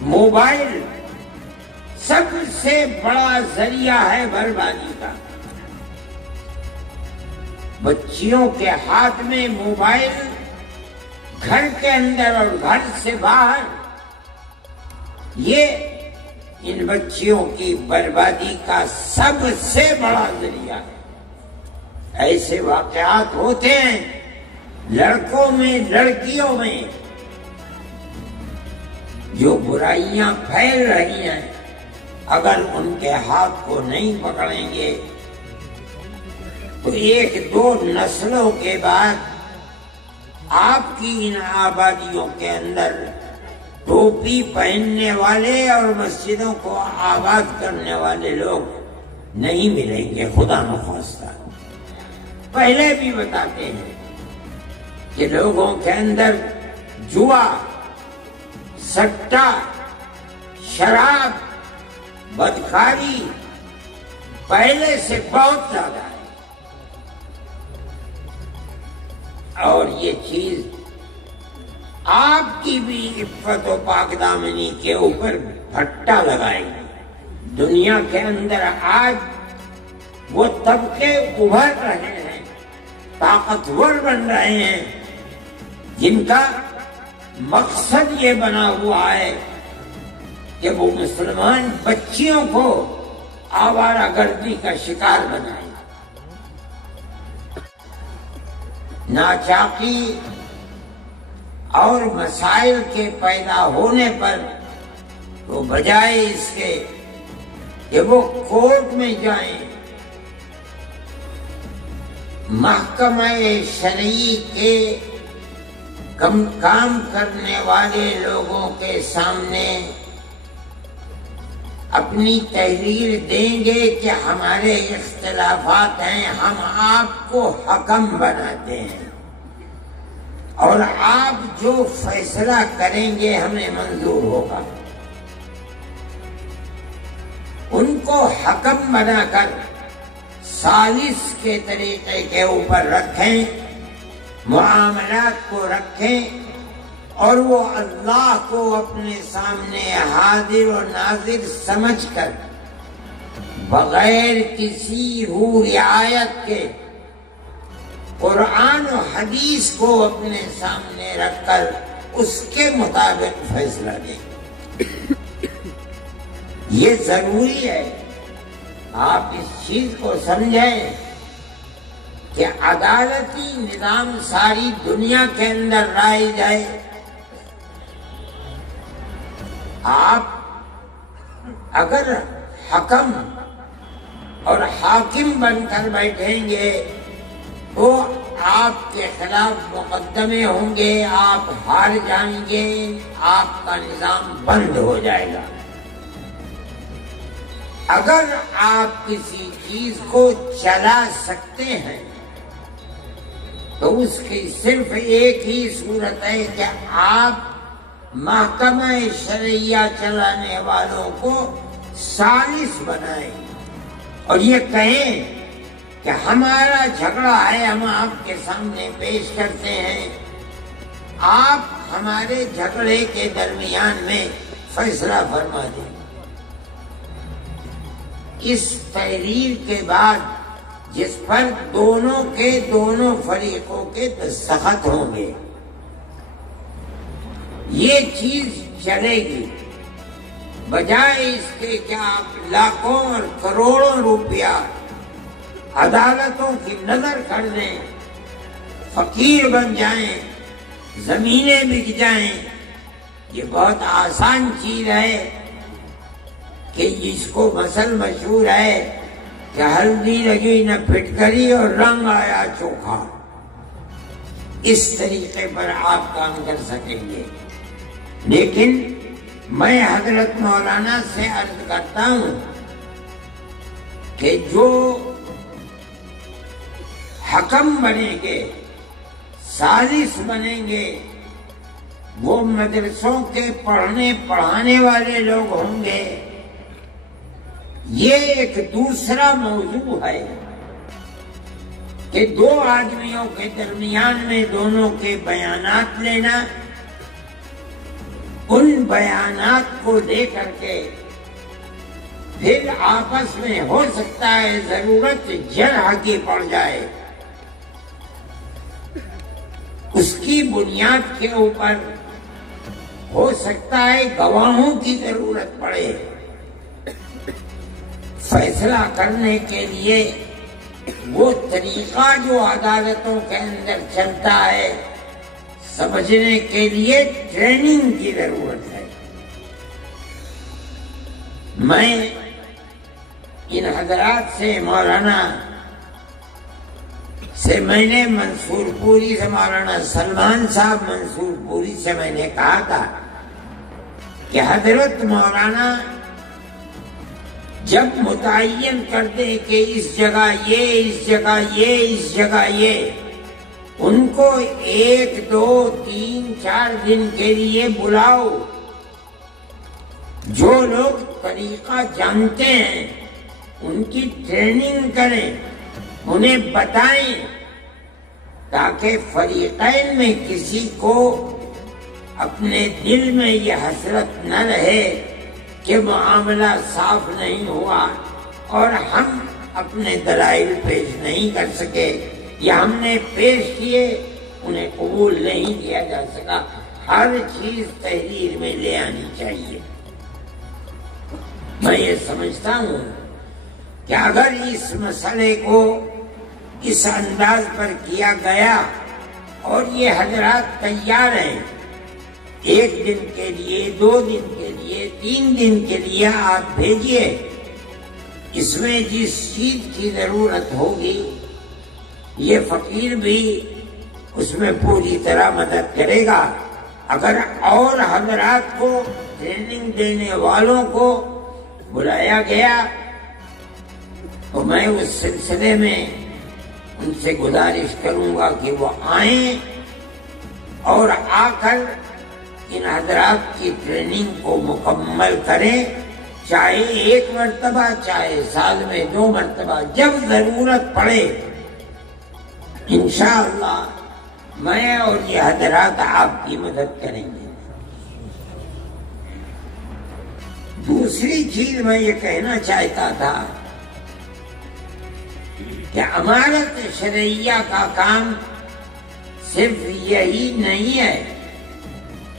Mobile سب سے بڑا ذریعہ ہے بربادی کا۔ بچیوں کے ہاتھ میں موبائل، گھر کے اندر اور گھر سے باہر، یہ ان بچیوں کی بربادی کا سب سے بڑا ذریعہ ہے۔ ایسے واقعات ہوتے ہیں لڑکوں میں، لڑکیوں میں، جو برائیاں پھیل رہی ہیں، اگر ان کے ہاتھ کو نہیں پکڑیں گے تو ایک دو نسلوں کے بعد آپ کی ان آبادیوں کے اندر ٹوپی پہننے والے اور مسجدوں کو آباد کرنے والے لوگ نہیں ملیں گے، خدا نخواستہ۔ پہلے بھی بتاتے ہیں کہ لوگوں کے اندر جوا، سٹا، شراب، بدکاری پہلے سے بہت زیادہ ہے، اور یہ چیز آپ کی بھی عفت و پاک دامنی کے اوپر پھٹا لگائے گی۔ دنیا کے اندر آج وہ طبقے ابھر رہے ہیں، طاقتور بن رہے ہیں، جن کا مقصد یہ بنا ہوا ہے کہ وہ مسلمان بچیوں کو آوارہ گردی کا شکار بنائیں۔ ناچاقی اور مسائل کے پیدا ہونے پر تو بجائے اس کے کہ وہ کورٹ میں جائیں، محکمہ شرعی کے کام کرنے والے لوگوں کے سامنے اپنی تحریر دیں گے کہ ہمارے اختلافات ہیں، ہم آپ کو حکم بناتے ہیں اور آپ جو فیصلہ کریں گے ہمیں منظور ہوگا، ان کو حکم بنا کر ثالث کے طریقے کے اوپر رکھیں، معاملات کو رکھیں، اور وہ اللہ کو اپنے سامنے حاضر و ناظر سمجھ کر بغیر کسی رعایت کے قرآن و حدیث کو اپنے سامنے رکھ کر اس کے مطابق فیصلہ دیں۔ یہ ضروری ہے آپ اس چیز کو سمجھیں کہ عدالتی نظام ساری دنیا کے اندر رائج ہے۔ آپ اگر حکم اور حاکم بن کر بیٹھیں گے تو آپ کے خلاف مقدمے ہوں گے، آپ ہار جائیں گے، آپ کا نظام بند ہو جائے گا۔ اگر آپ کسی چیز کو چلا سکتے ہیں تو اس کی صرف ایک ہی صورت ہے کہ آپ محکمہ شرعیہ چلانے والوں کو ثالث بنائیں اور یہ کہیں کہ ہمارا جھگڑا ہے، ہم آپ کے سامنے پیش کرتے ہیں، آپ ہمارے جھگڑے کے درمیان میں فیصلہ فرما دیں۔ اس تحریر کے بعد جس پر دونوں فریقوں کے دستخط ہوں گے، یہ چیز چلے گی، بجائے اس کے کہ آپ لاکھوں اور کروڑوں روپیہ عدالتوں کی نظر کر دیں، فقیر بن جائیں، زمینیں بک جائیں۔ یہ بہت آسان چیز ہے کہ جس کو مثل مشہور ہے کہ ہلدی لگی نہ پھٹکری اور رنگ آیا چوکھا، اس طریقے پر آپ کام کر سکیں گے۔ لیکن میں حضرت مولانا سے عرض کرتا ہوں کہ جو حکم بنیں گے، ثالث بنیں گے، وہ مدرسوں کے پڑھانے والے لوگ ہوں گے۔ یہ ایک دوسرا موضوع ہے کہ دو آدمیوں کے درمیان میں دونوں کے بیانات لینا ان بیانات کو لے کر کے پھر آپس میں ہو سکتا ہے ضرورت جرح کی پڑ جائے، اس کی بنیاد کے اوپر ہو سکتا ہے گواہوں کی ضرورت پڑے، فیصلہ کرنے کے لیے وہ طریقہ جو عدالتوں کے اندر چلتا ہے سمجھنے کے لیے ٹریننگ کی ضرورت ہے۔ میں ان حضرات سے مولانا سے میں نے منصور پوری سے مولانا سلمان صاحب منصور پوری سے میں نے کہا تھا کہ حضرت مولانا جب متعین کر دیں کہ اس جگہ یہ، اس جگہ یہ، اس جگہ یہ، ان کو 1 2 3 4 دن کے لیے بلاؤ، جو لوگ طریقہ جانتے ہیں ان کی ٹریننگ کریں، انہیں بتائیں، تاکہ فریقین میں کسی کو اپنے دل میں یہ حسرت نہ رہے کہ معاملہ صاف نہیں ہوا اور ہم اپنے دلائل پیش نہیں کر سکے، یا ہم نے پیش کیے انہیں قبول نہیں کیا جا سکا۔ ہر چیز تحریر میں لے آنی چاہیے۔ میں یہ سمجھتا ہوں کہ اگر اس مسئلے کو اس انداز پر کیا گیا اور یہ حضرات تیار ہیں، 1 دن کے لیے، 2 دن کے لیے، 3 دن کے لیے آپ بھیجئے، اس میں جس چیز کی ضرورت ہوگی یہ فقیر بھی اس میں پوری طرح مدد کرے گا۔ اگر اور حضرات کو، ٹریننگ دینے والوں کو بلایا گیا تو میں اس سلسلے میں ان سے گزارش کروں گا کہ وہ آئیں اور آ کر ان حضرات کی ٹریننگ کو مکمل کریں، چاہے 1 مرتبہ، چاہے سال میں 2 مرتبہ، جب ضرورت پڑے انشاءاللہ میں اور یہ حضرات آپ کی مدد کریں گے۔ دوسری چیز میں یہ کہنا چاہتا تھا کہ امانت شرعیہ کا کام صرف یہی نہیں ہے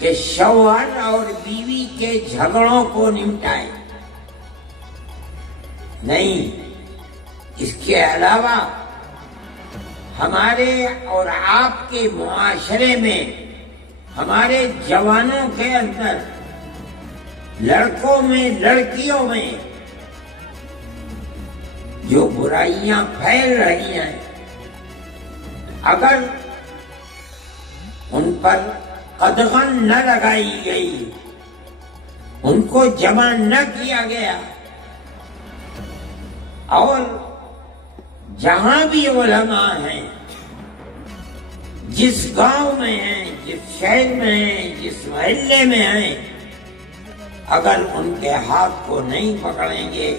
کہ شوہر اور بیوی کے جھگڑوں کو نمٹائیں، نہیں، اس کے علاوہ ہمارے اور آپ کے معاشرے میں، ہمارے جوانوں کے اندر، لڑکوں میں، لڑکیوں میں جو برائیاں پھیل رہی ہیں، اگر ان پر قدغن نہ لگائی گئی، ان کو جمع نہ کیا گیا، اور جہاں بھی علماء ہیں، جس گاؤں میں ہیں، جس شہر میں ہیں، جس محلے میں ہیں، اگر ان کے ہاتھ کو نہیں پکڑیں گے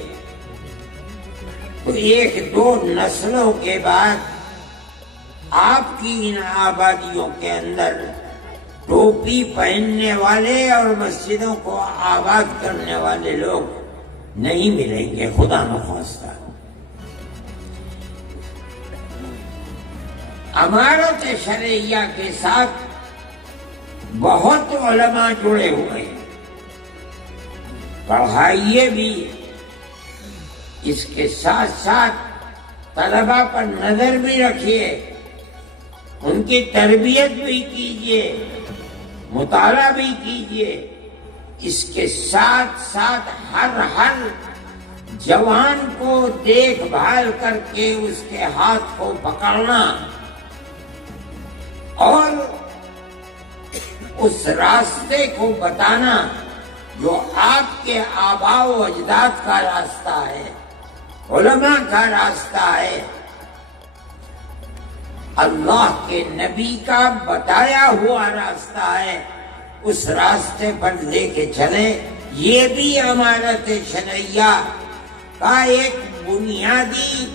تو 1 2 نسلوں کے بعد آپ کی ان آبادیوں کے اندر ٹوپی پہننے والے اور مسجدوں کو آباد کرنے والے لوگ نہیں ملیں گے، خدا نخواستہ۔ امانت شرعیہ کے ساتھ بہت علماء جڑے ہوئے ہیں، پڑھائیے بھی، اس کے ساتھ ساتھ طلباء پر نظر بھی رکھیے، ان کی تربیت بھی کیجیے، مطالعہ بھی کیجیے، اس کے ساتھ ساتھ ہر جوان کو دیکھ بھال کر کے اس کے ہاتھ کو پکڑنا اور اس راستے کو بتانا جو آپ کے آباء و اجداد کا راستہ ہے، علماء کا راستہ ہے، اللہ کے نبی کا بتایا ہوا راستہ ہے، اس راستے پر لے کے چلیں۔ یہ بھی امانت شرعیہ کا ایک بنیادی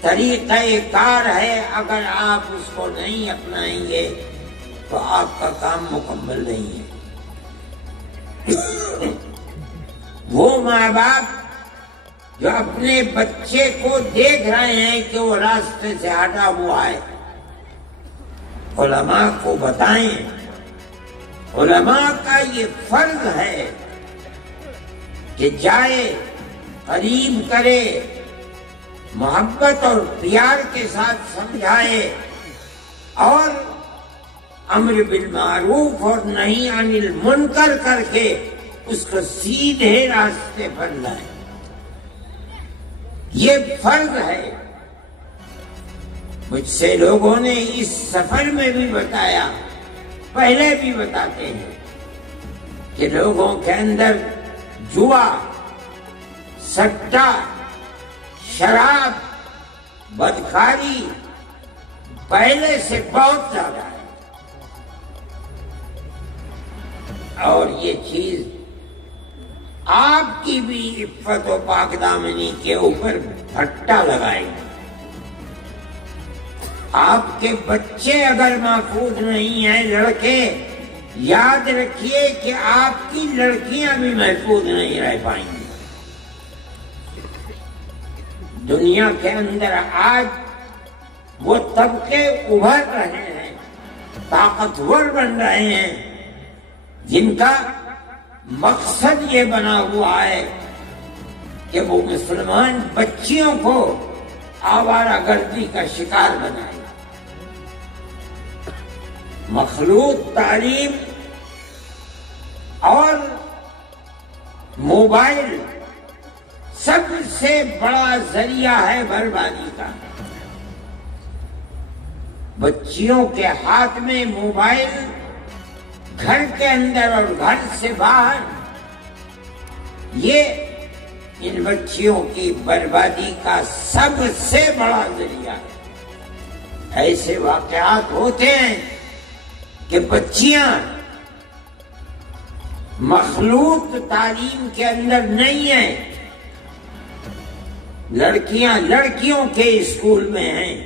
طریقہ کار ہے، اگر آپ اس کو نہیں اپنائیں گے تو آپ کا کام مکمل نہیں ہے۔ وہ ماں باپ جو اپنے بچے کو دیکھ رہے ہیں کہ وہ راستے سے ہٹا ہوا ہے، علماء کو بتائیں۔ علماء کا یہ فرض ہے کہ جائے، قریب کرے، محبت اور پیار کے ساتھ سمجھائے اور امر بالمعروف اور نہی عن المنکر کر کے اس کو سیدھے راستے پر لائے۔ یہ فرض ہے۔ مجھ سے لوگوں نے اس سفر میں بھی بتایا، پہلے بھی بتاتے ہیں کہ لوگوں کے اندر جوا، سٹا، شراب، بدکاری پہلے سے بہت زیادہ ہے، اور یہ چیز آپ کی بھی عفت و پاک دامنی کے اوپر پھٹا لگائے گی۔ آپ کے بچے اگر محفوظ نہیں ہیں، لڑکے، یاد رکھیے کہ آپ کی لڑکیاں بھی محفوظ نہیں رہ پائیں گی۔ دنیا کے اندر آج وہ طبقے ابھر رہے ہیں، طاقتور بن رہے ہیں، جن کا مقصد یہ بنا ہوا ہے کہ وہ مسلمان بچیوں کو آوارہ گردی کا شکار بنائے۔ مخلوط تعلیم اور موبائل سب سے بڑا ذریعہ ہے بربادی کا۔ بچیوں کے ہاتھ میں موبائل، گھر کے اندر اور گھر سے باہر، یہ ان بچیوں کی بربادی کا سب سے بڑا ذریعہ ہے۔ ایسے واقعات ہوتے ہیں کہ بچیاں مخلوط تعلیم کے اندر نہیں ہیں، لڑکیاں لڑکیوں کے اسکول میں ہیں،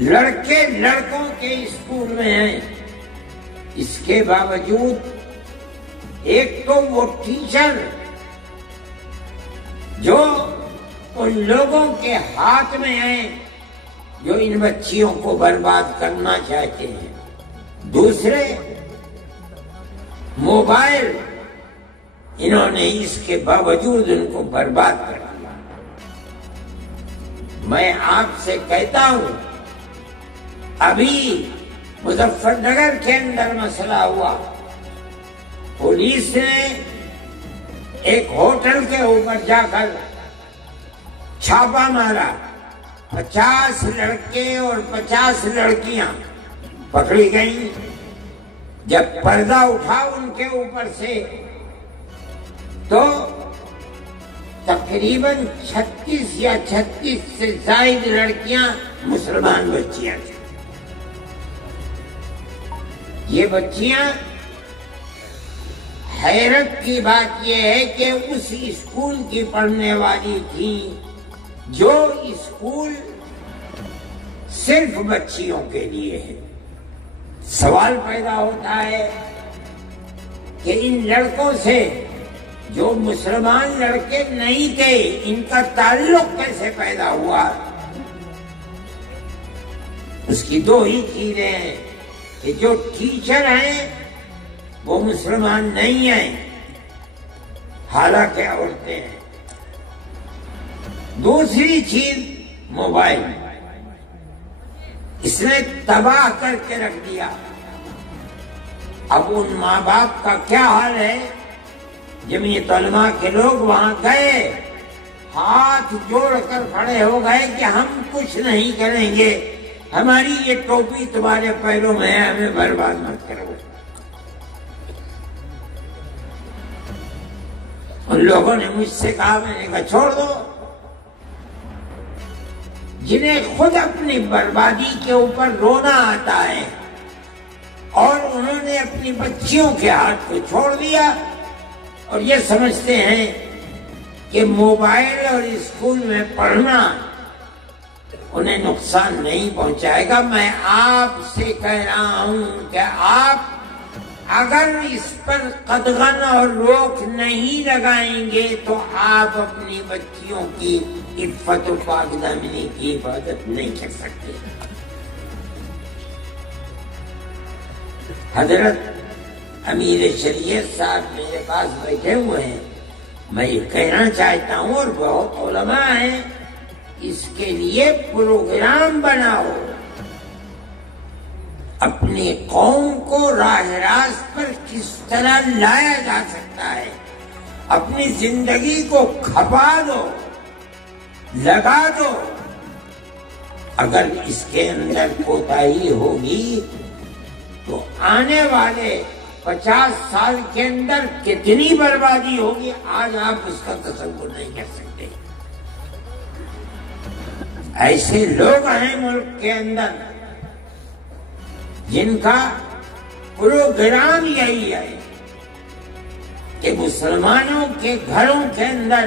لڑکے لڑکوں کے اسکول میں ہیں۔ اس کے باوجود ایک تو وہ ٹیچر جو ان لوگوں کے ہاتھ میں ہیں جو ان بچیوں کو برباد کرنا چاہتے ہیں، دوسرے موبائل، انہوں نے اس کے باوجود ان کو برباد کر دیا۔ میں آپ سے کہتا ہوں، ابھی مظفر نگر کے اندر مسئلہ ہوا، پولیس نے ایک ہوٹل کے اوپر جا کر چھاپا مارا، 50 لڑکے اور 50 لڑکیاں پکڑی گئیں۔ جب پردہ اٹھا ان کے اوپر سے تو تقریباً 36 یا 36 سے زائد لڑکیاں مسلمان بچیاں تھیں۔ یہ بچیاں، حیرت کی بات یہ ہے کہ اس اسکول کی پڑھنے والی تھیں جو اسکول صرف بچیوں کے لیے ہے۔ سوال پیدا ہوتا ہے کہ ان لڑکوں سے جو مسلمان لڑکے نہیں تھے، ان کا تعلق کیسے پیدا ہوا؟ اس کی دو ہی چیزیں ہیں کہ جو ٹیچر ہیں وہ مسلمان نہیں ہیں، حالانکہ عورتیں ہیں۔ دوسری چیز موبائل، اس نے تباہ کر کے رکھ دیا۔ اب ان ماں باپ کا کیا حال ہے؟ جمعیت علماء کے لوگ وہاں گئے، ہاتھ جوڑ کر کھڑے ہو گئے کہ ہم کچھ نہیں کریں گے، ہماری یہ ٹوپی تمہارے پیروں میں ہے، ہمیں برباد مت کرو۔ ان لوگوں نے مجھ سے کہا، میں نے کہا چھوڑ دو۔ جنہیں خود اپنی بربادی کے اوپر رونا آتا ہے اور انہوں نے اپنی بچیوں کے ہاتھ کو چھوڑ دیا اور یہ سمجھتے ہیں کہ موبائل اور اسکول میں پڑھنا انہیں نقصان نہیں پہنچائے گا۔ میں آپ سے کہہ رہا ہوں کہ آپ اگر اس پر قدغن اور روک نہیں لگائیں گے تو آپ اپنی بچیوں کی عفت و پاک دامنی کی حفاظت نہیں کر سکتے۔ حضرت امیر شریعت صاحب میرے پاس بیٹھے ہوئے ہیں، میں یہ کہنا چاہتا ہوں، اور بہت علماء ہیں، اس کے لیے پروگرام بناؤ، اپنی قوم کو راہ راست پر کس طرح لایا جا سکتا ہے، اپنی زندگی کو کھپا دو، لگا دو۔ اگر اس کے اندر کوتاہی ہوگی تو آنے والے 50 سال کے اندر کتنی بربادی ہوگی، آج آپ اس کا تصور نہیں کر سکتے۔ ایسے لوگ ہیں ملک کے اندر جن کا پروگرام یہی ہے کہ مسلمانوں کے گھروں کے اندر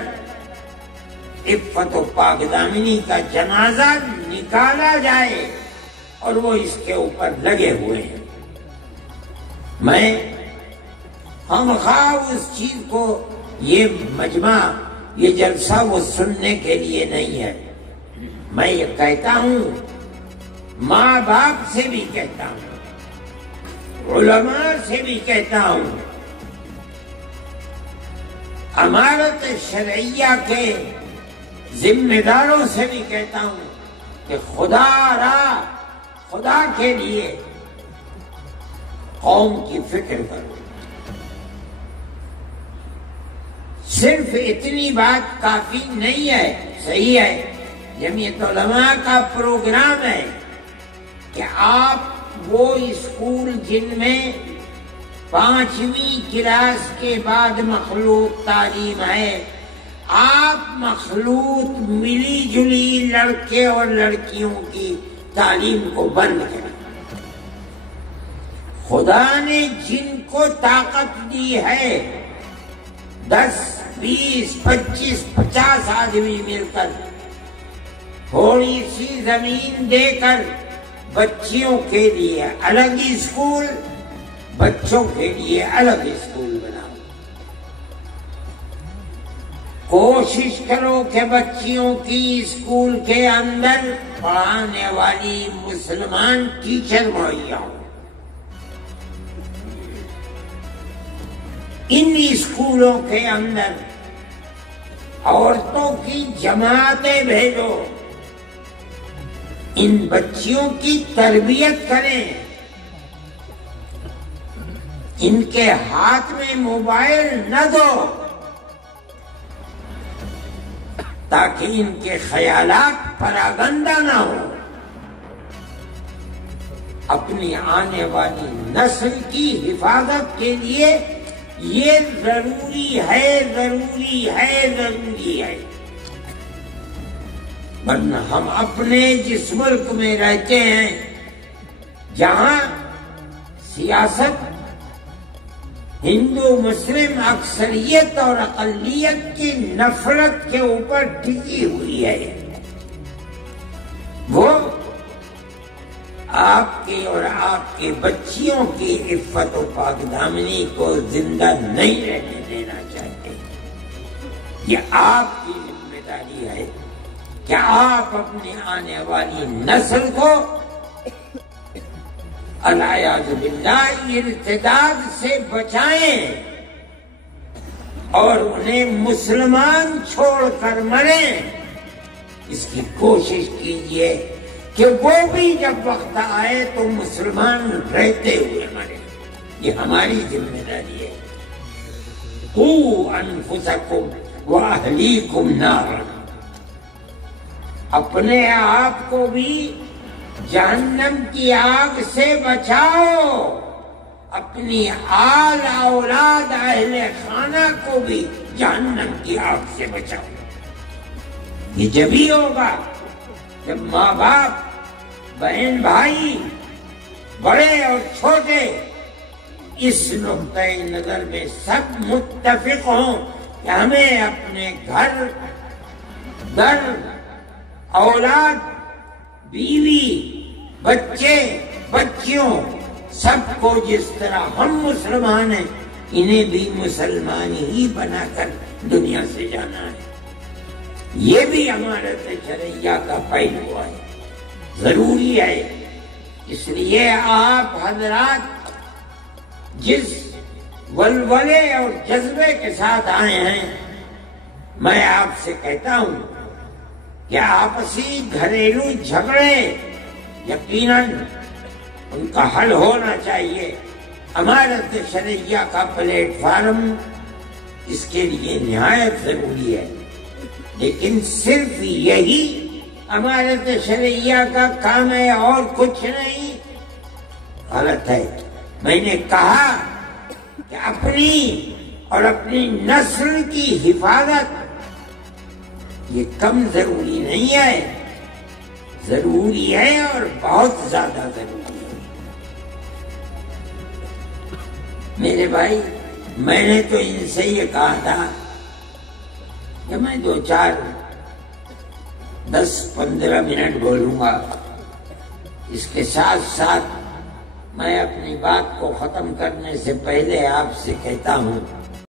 عفت و پاک دامنی کا جنازہ نکالا جائے، اور وہ اس کے اوپر لگے ہوئے ہیں۔ میں ہم خواہ اس چیز کو، یہ مجمع، یہ جلسہ وہ سننے کے لیے نہیں ہے، میں یہ کہتا ہوں، ماں باپ سے بھی کہتا ہوں، علماء سے بھی کہتا ہوں، امارت شرعیہ کے ذمہ داروں سے بھی کہتا ہوں کہ خدا کے لیے قوم کی فکر کرو۔ صرف اتنی بات کافی نہیں ہے، صحیح ہے، جمعیت علماء کا پروگرام ہے کہ آپ وہ اسکول جن میں 5ویں کلاس کے بعد مخلوط تعلیم ہے، آپ مخلوط ملی جلی لڑکے اور لڑکیوں کی تعلیم کو بند کریں۔ خدا نے جن کو طاقت دی ہے، 10 20 25 50 آدمی مل کر تھوڑی سی زمین دے کر بچیوں کے لیے الگ اسکول، بچوں کے لیے الگ اسکول بناؤ۔ کوشش کرو کہ بچیوں کی اسکول کے اندر پڑھانے والی مسلمان ٹیچر مہیا ہو۔ ان اسکولوں کے اندر عورتوں کی جماعتیں بھیجو، ان بچیوں کی تربیت کریں، ان کے ہاتھ میں موبائل نہ دو تاکہ ان کے خیالات پراگندہ نہ ہو۔ اپنی آنے والی نسل کی حفاظت کے لیے یہ ضروری ہے، ضروری ہے، ضروری ہے۔ ورنہ ہم اپنے جس ملک میں رہتے ہیں جہاں سیاست ہندو مسلم اکثریت اور اقلیت کی نفرت کے اوپر ٹکی ہوئی ہے، وہ آپ کی اور آپ کی بچیوں کی عفت و پاک دامنی کو زندہ نہیں رہنے دینا چاہتے۔ یہ آپ کی ذمہ داری ہے کہ آپ اپنی آنے والی نسل کو العیاذ باللہ ارتداد سے بچائیں اور انہیں مسلمان چھوڑ کر مریں۔ اس کی کوشش کیجیے کہ وہ بھی جب وقت آئے تو مسلمان رہتے ہوئے مرے۔ یہ ہماری ذمہ داری ہے۔ قوا انفسکم واہلیکم نارا، اپنے آپ کو بھی جہنم کی آگ سے بچاؤ، اپنی آل اولاد اہل خانہ کو بھی جہنم کی آگ سے بچاؤ۔ یہ جبھی ہوگا جب ماں باپ، بہن بھائی، بڑے اور چھوٹے اس نقطۂ نظر میں سب متفق ہوں کہ ہمیں اپنے گھر، اولاد، بیوی، بچے، بچیوں سب کو جس طرح ہم مسلمان ہیں انہیں بھی مسلمان ہی بنا کر دنیا سے جانا ہے. یہ بھی امانت شرعیہ کا پہلو ہے، ضروری ہے. اس لیے آپ حضرات جس ولولے اور جذبے کے ساتھ آئے ہیں، میں آپ سے کہتا ہوں کہ آپسی گھریلو جھگڑے یقیناً ان کا حل ہونا چاہیے. امانت شرعیہ کا پلیٹ فارم اس کے لیے نہایت ضروری ہے، لیکن صرف یہی امانت شرعیہ کا کام ہے اور کچھ نہیں. غلط ہے. میں نے کہا کہ اپنی اور اپنی نسل کی حفاظت یہ کم ضروری نہیں ہے، ضروری ہے اور بہت زیادہ ضروری ہے. میرے بھائی، میں نے تو ان سے یہ کہا تھا کہ میں 10-15 منٹ بولوں گا. اس کے ساتھ ساتھ میں اپنی بات کو ختم کرنے سے پہلے آپ سے کہتا ہوں